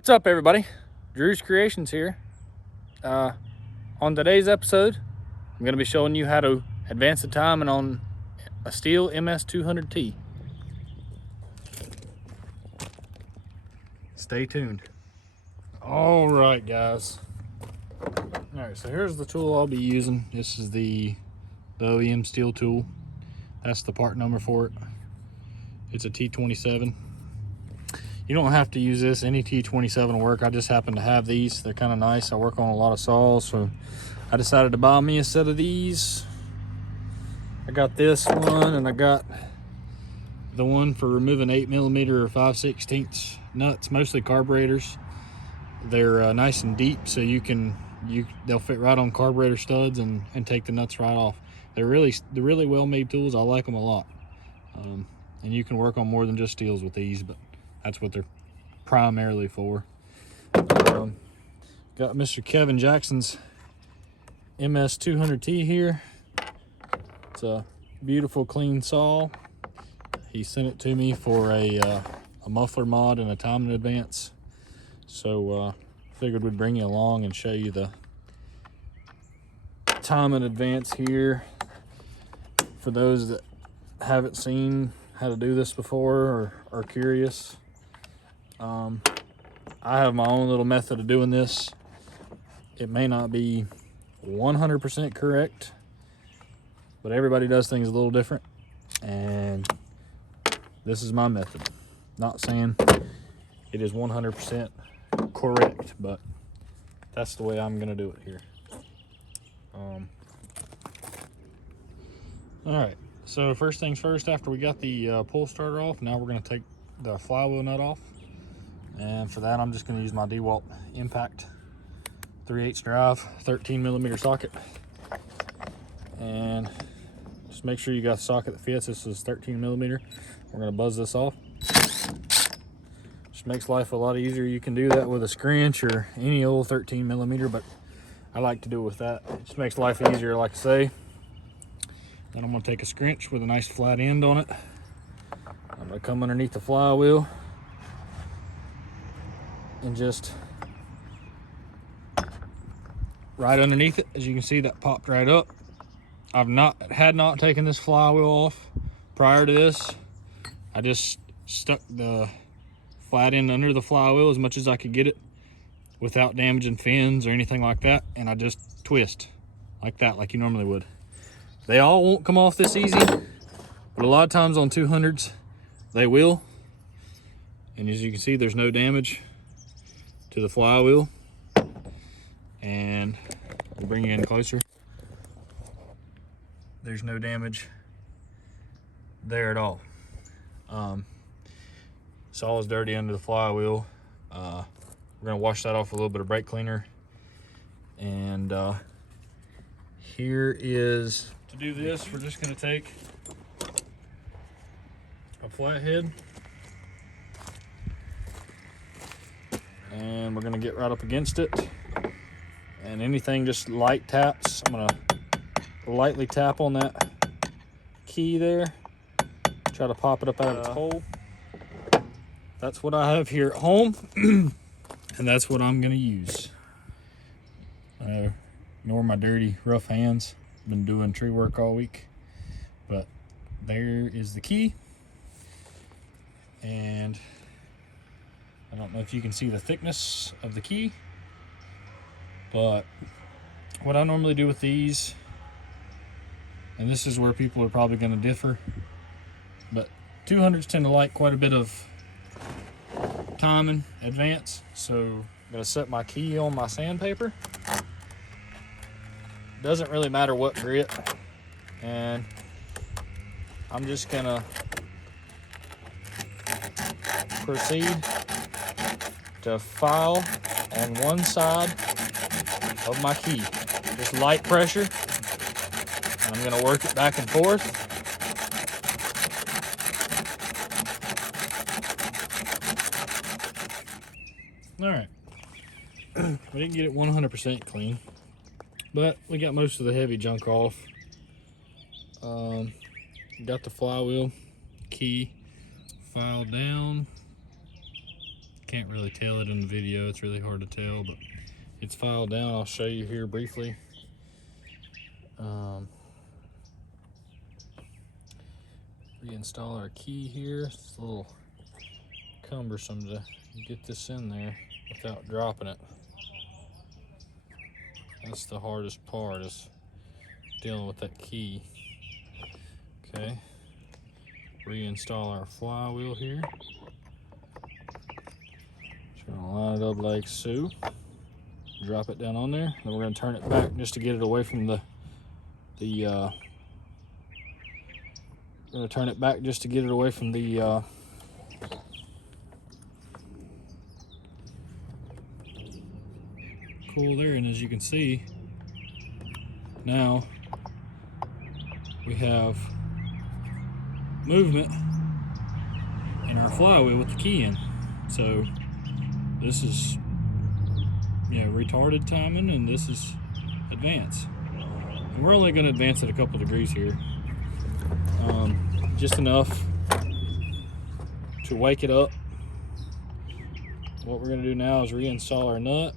What's up, everybody? Drew's Creations here. On today's episode, I'm going to be showing you how to advance the timing on a Stihl MS200T. Stay tuned. All right, guys. All right, so here's the tool I'll be using. This is the OEM Stihl tool. That's the part number for it. It's a T27. You don't have to use this. Any T27 will work. I just happen to have these. They're kind of nice. I work on a lot of saws, so I decided to buy me a set of these. I got this one, and I got the one for removing 8mm or 5/16 nuts, mostly carburetors. They're nice and deep, so they'll fit right on carburetor studs and take the nuts right off. They're really well-made tools. I like them a lot. And you can work on more than just Stihls with these, but that's what they're primarily for. Got Mr. Kevin Jackson's MS200T here. It's a beautiful, clean saw. He sent it to me for a muffler mod and a timing advance. So figured we'd bring you along and show you the timing advance here for those that haven't seen how to do this before or are curious. I have my own little method of doing this. It may not be 100% correct, but everybody does things a little different, and this is my method. Not saying it is 100% correct, but that's the way I'm gonna do it here. All right, so first things first, after we got the pull starter off, now we're gonna take the flywheel nut off. And for that, I'm just gonna use my DeWalt Impact 3/8 drive, 13mm socket. And just make sure you got a socket that fits. This is 13mm. We're gonna buzz this off. Just makes life a lot easier. You can do that with a scrunch or any old 13mm, but I like to do it with that. It just makes life easier, like I say. Then I'm gonna take a scrunch with a nice flat end on it. I'm gonna come underneath the flywheel and just right underneath it. As you can see, that popped right up. Had not taken this flywheel off prior to this. I just stuck the flat end under the flywheel as much as I could get it without damaging fins or anything like that, and I just twist like that, like you normally would. They all won't come off this easy, but a lot of times on 200s they will. And as you can see, there's no damage to the flywheel. And we'll bring you in closer. There's no damage there at all. It's all dirty under the flywheel. We're gonna wash that off with a little bit of brake cleaner. And here is, to do this, we're just gonna take a flathead and we're gonna get right up against it. And anything just light taps, I'm gonna lightly tap on that key there, try to pop it up out of its hole. That's what I have here at home, and that's what I'm gonna use. Ignore my dirty, rough hands. Been doing tree work all week, but there is the key. And I don't know if you can see the thickness of the key, but what I normally do with these, and this is where people are probably going to differ, but 200s tend to like quite a bit of timing advance. So I'm going to set my key on my sandpaper. Doesn't really matter what grit, and I'm just going to proceed to file on one side of my key. Just light pressure, and I'm gonna work it back and forth. All right, we didn't get it 100% clean, but we got most of the heavy junk off. Got the flywheel key filed down, can't really tell it in the video, it's really hard to tell, but it's filed down. I'll show you here briefly. Reinstall our key here. It's a little cumbersome to get this in there without dropping it. That's the hardest part, is dealing with that key. Okay, reinstall our flywheel here. Just gonna line it up like so. Drop it down on there. Then we're gonna turn it back just to get it away from the gonna turn it back just to get it away from the cool there. And as you can see, now we have movement in our flywheel with the key in. So this is, you know, retarded timing, and this is advance. And we're only going to advance it a couple degrees here, just enough to wake it up. What we're going to do now is reinstall our nut.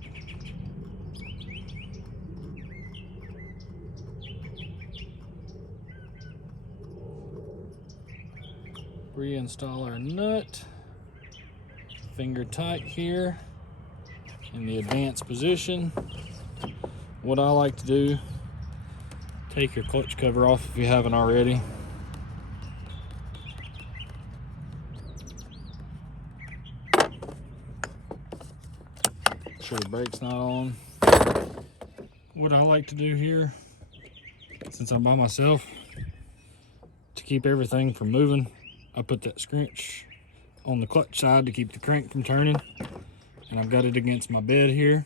Reinstall our nut. Finger tight here in the advanced position. What I like to do, take your clutch cover off if you haven't already. Make sure the brake's not on. What I like to do here, since I'm by myself, to keep everything from moving, I put that scrunch on the clutch side to keep the crank from turning. And I've got it against my bed here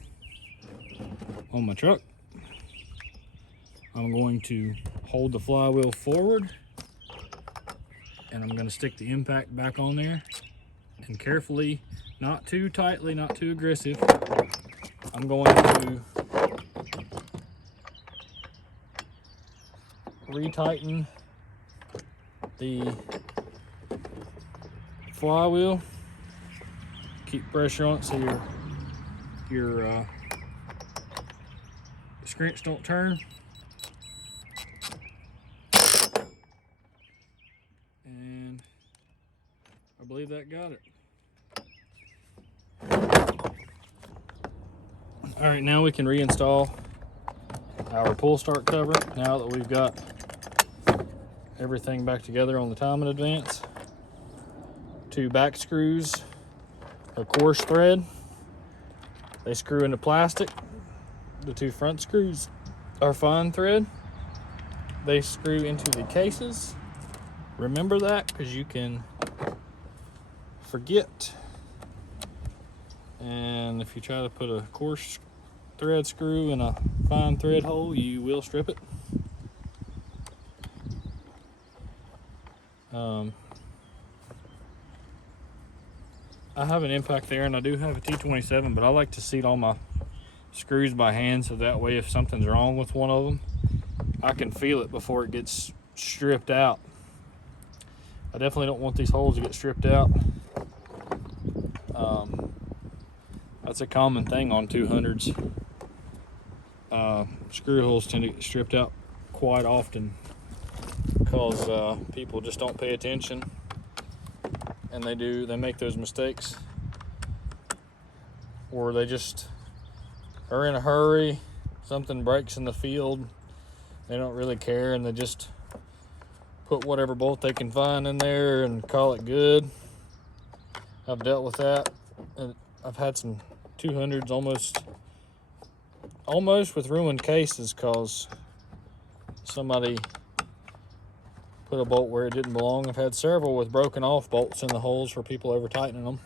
on my truck. I'm going to hold the flywheel forward, and I'm going to stick the impact back on there, and carefully, not too tightly, not too aggressive, I'm going to retighten the flywheel. Keep pressure on it so your scrunch don't turn. And I believe that got it. All right, now we can reinstall our pull start cover now that we've got everything back together on the timing advance. 2 back screws, a coarse thread. They screw into plastic. The 2 front screws are fine thread. They screw into the cases. Remember that, because you can forget. And if you try to put a coarse thread screw in a fine thread hole, you will strip it. I have an impact there, and I do have a T27, but I like to seat all my screws by hand, so that way if something's wrong with one of them, I can feel it before it gets stripped out. I definitely don't want these holes to get stripped out. That's a common thing on 200s. Screw holes tend to get stripped out quite often because people just don't pay attention, and they make those mistakes, or they just are in a hurry, something breaks in the field, they don't really care, and they just put whatever bolt they can find in there and call it good. I've dealt with that, and I've had some 200s almost with ruined cases because somebody put a bolt where it didn't belong. I've had several with broken off bolts in the holes for people over tightening them.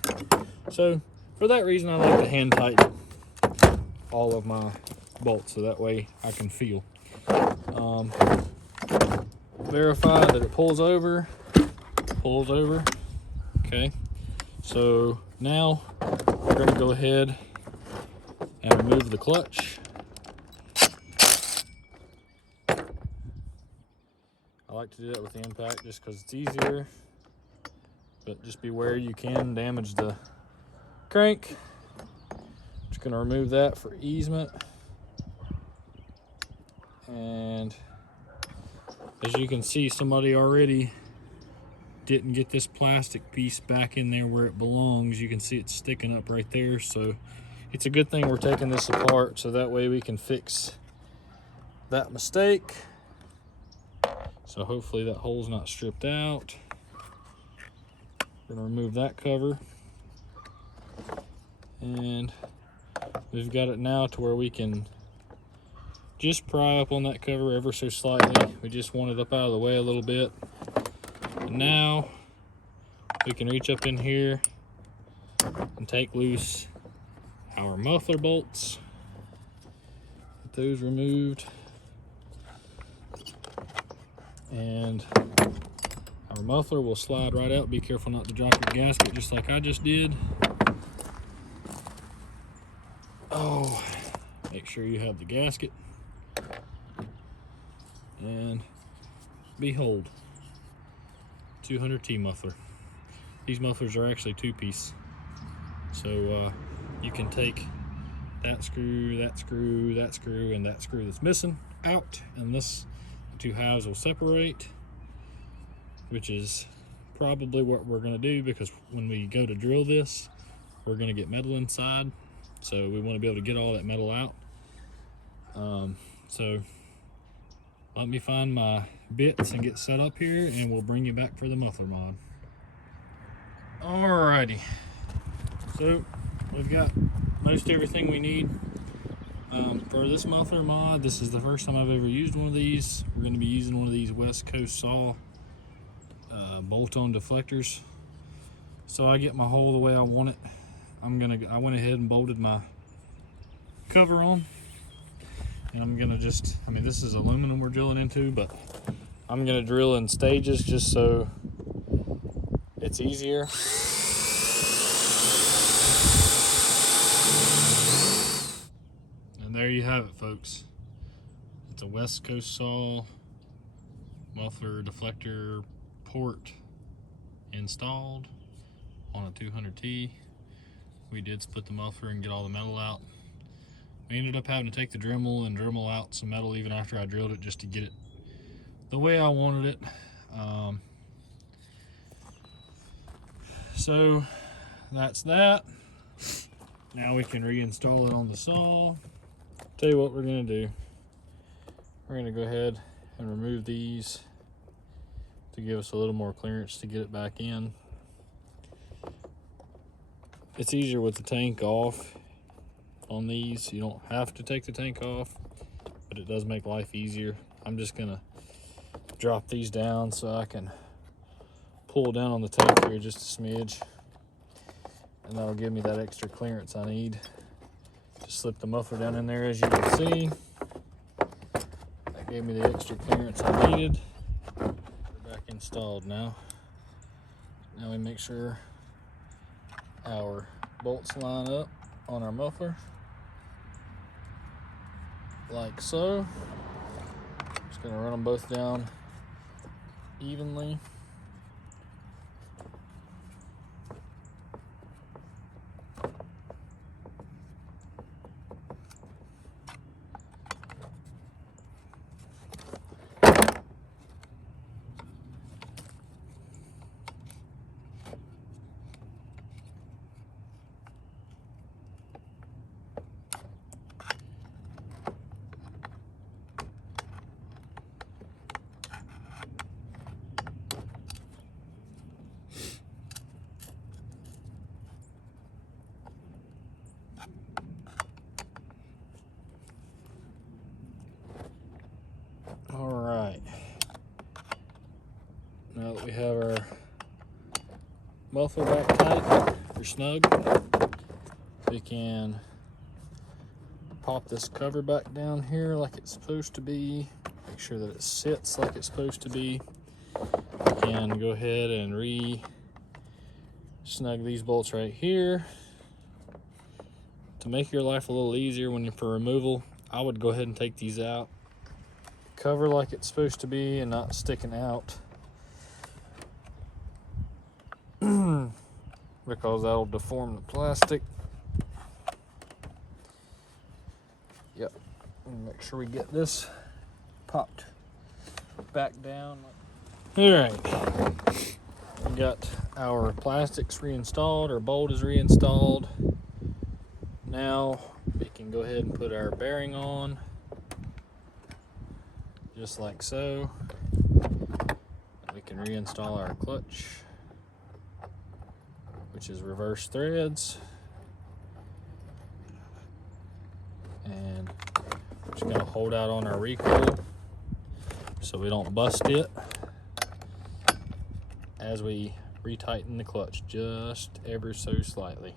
So for that reason, I like to hand tighten all of my bolts so that way I can feel. Verify that it pulls over. Okay, so now we're going to go ahead and remove the clutch. I like to do that with the impact just because it's easier, but just beware you can damage the crank. Just gonna remove that for easement. And as you can see, somebody already didn't get this plastic piece back in there where it belongs. You can see it's sticking up right there. So it's a good thing we're taking this apart, so that way we can fix that mistake. So hopefully that hole's not stripped out. We're gonna remove that cover. And we've got it now to where we can just pry up on that cover ever so slightly. We just want it up out of the way a little bit. And now we can reach up in here and take loose our muffler bolts. Get those removed. And our muffler will slide right out. Be careful not to drop your gasket just like I just did. Oh, make sure you have the gasket. And behold, 200T muffler. These mufflers are actually two-piece. So you can take that screw, that screw, that screw, and that screw that's missing out, and this two halves will separate, which is probably what we're going to do, because when we go to drill this, we're going to get metal inside, so we want to be able to get all that metal out. So let me find my bits and get set up here, and we'll bring you back for the muffler mod. Alrighty, so we've got most everything we need for this muffler mod. This is the first time I've ever used one of these. We're going to be using one of these West Coast saw bolt-on deflectors. So I get my hole the way I want it. I went ahead and bolted my cover on, and I'm gonna just, I mean, this is aluminum we're drilling into, but I'm gonna drill in stages just so it's easier. And there you have it, folks. It's a West Coast saw muffler deflector port installed on a 200T. We did split the muffler and get all the metal out. We ended up having to take the Dremel and Dremel out some metal even after I drilled it, just to get it the way I wanted it. So that's that. Now we can reinstall it on the saw. Tell you what we're gonna do. We're gonna go ahead and remove these to give us a little more clearance to get it back in. It's easier with the tank off on these. You don't have to take the tank off, but it does make life easier. I'm just gonna drop these down so I can pull down on the tank here just a smidge, and that'll give me that extra clearance I need. Just slip the muffler down in there, as you can see. That gave me the extra clearance I needed. We're back installed now. Now we make sure our bolts line up on our muffler like so. Just gonna run them both down evenly. All right, now that we have our muffler back tight or snug, we can pop this cover back down here like it's supposed to be. Make sure that it sits like it's supposed to be. We can go ahead and snug these bolts right here. To make your life a little easier when you're for removal, I would go ahead and take these out. Cover like it's supposed to be and not sticking out. We're because that'll deform the plastic. Yep, and make sure we get this popped back down. All right, we got our plastics reinstalled, our bolt is reinstalled. Now we can go ahead and put our bearing on, just like so. We can reinstall our clutch, which is reverse threads. And we're just gonna hold out on our recoil so we don't bust it as we retighten the clutch just ever so slightly.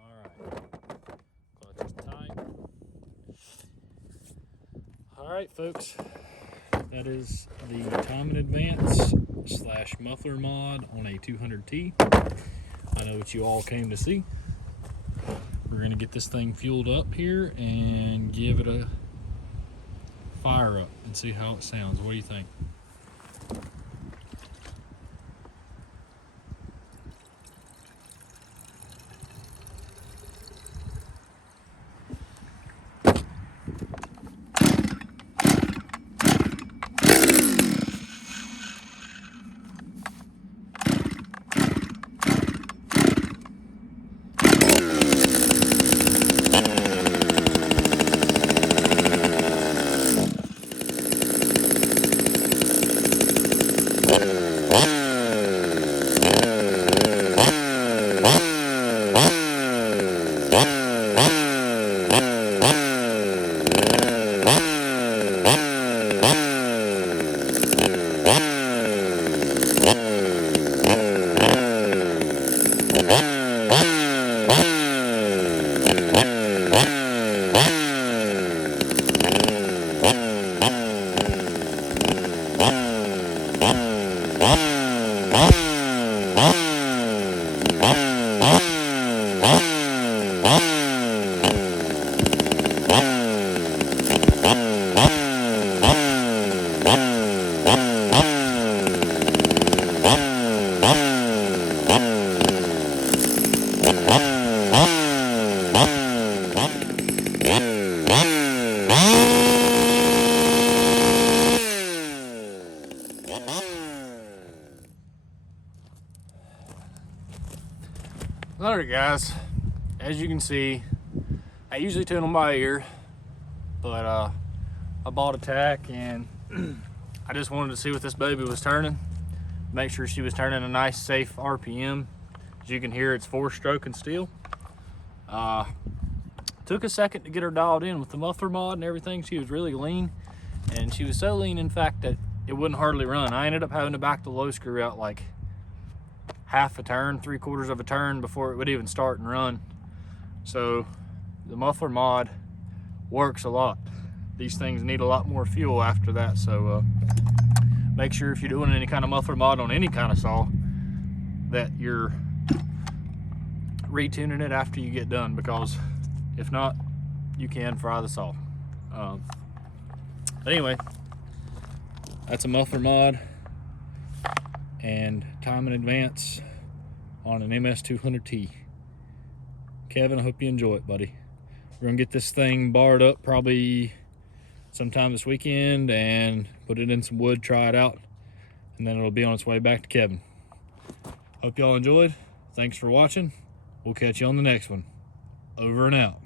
All right, clutch is tight. All right, folks, that is the time in advance / muffler mod on a 200T. I know what you all came to see. We're gonna get this thing fueled up here and give it a fire up and see how it sounds. What do you think? Alright guys, as you can see, I usually tune them by ear, but I bought a tack and I just wanted to see what this baby was turning, make sure she was turning a nice safe RPM. As you can hear, it's 4-stroke and Stihl. Took a second to get her dialed in with the muffler mod and everything. She was really lean, and she was so lean in fact that it wouldn't hardly run. I ended up having to back the low screw out like half a turn, 3/4 of a turn before it would even start and run. So the muffler mod works a lot. These things need a lot more fuel after that, so make sure if you're doing any kind of muffler mod on any kind of saw that you're retuning it after you get done, because if not, you can fry the saw. But anyway, that's a muffler mod and time in advance on an MS200T. Kevin, I hope you enjoy it, buddy. We're gonna get this thing barred up probably sometime this weekend and put it in some wood, try it out, and then it'll be on its way back to Kevin. Hope y'all enjoyed. Thanks for watching. We'll catch you on the next one. Over and out.